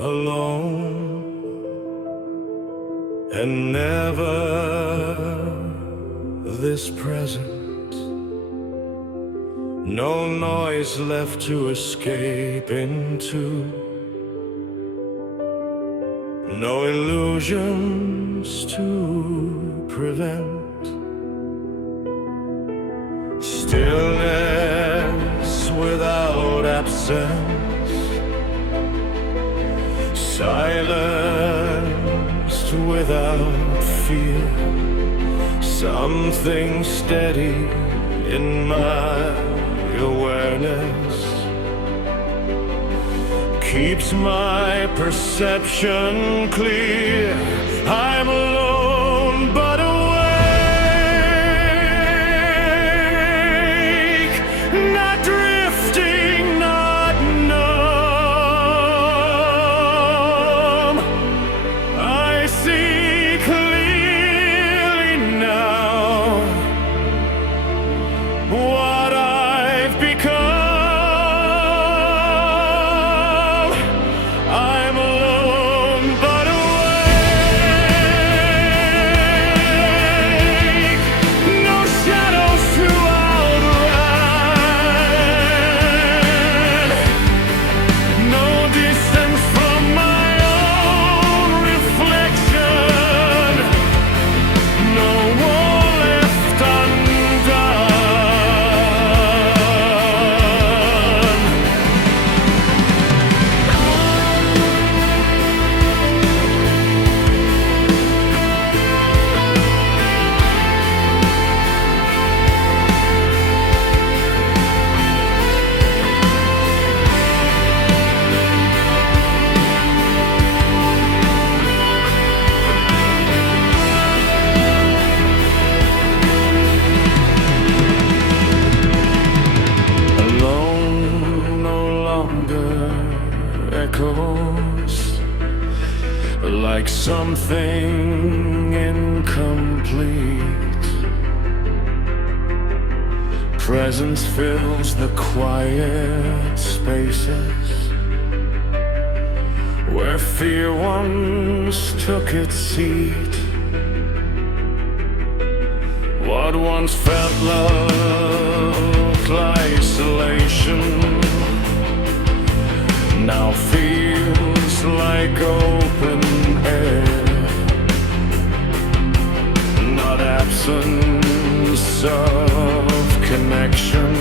alone, and never this present. No noise left to escape into, no illusions to prevent. Stillness without absence, silenced without fear. Something steady in my awareness keeps my perception clear. I'm alone but awake, not drifting, not numb. I see clearly now what I've become. I'm alone but awake, no shadows to outrun, no distance from my own reflection, no wall left undone. Alone no longer echoes like something incomplete. Presence fills the quiet spaces where fear once took its seat. What once felt like isolation now feels like open air, not absence of connection,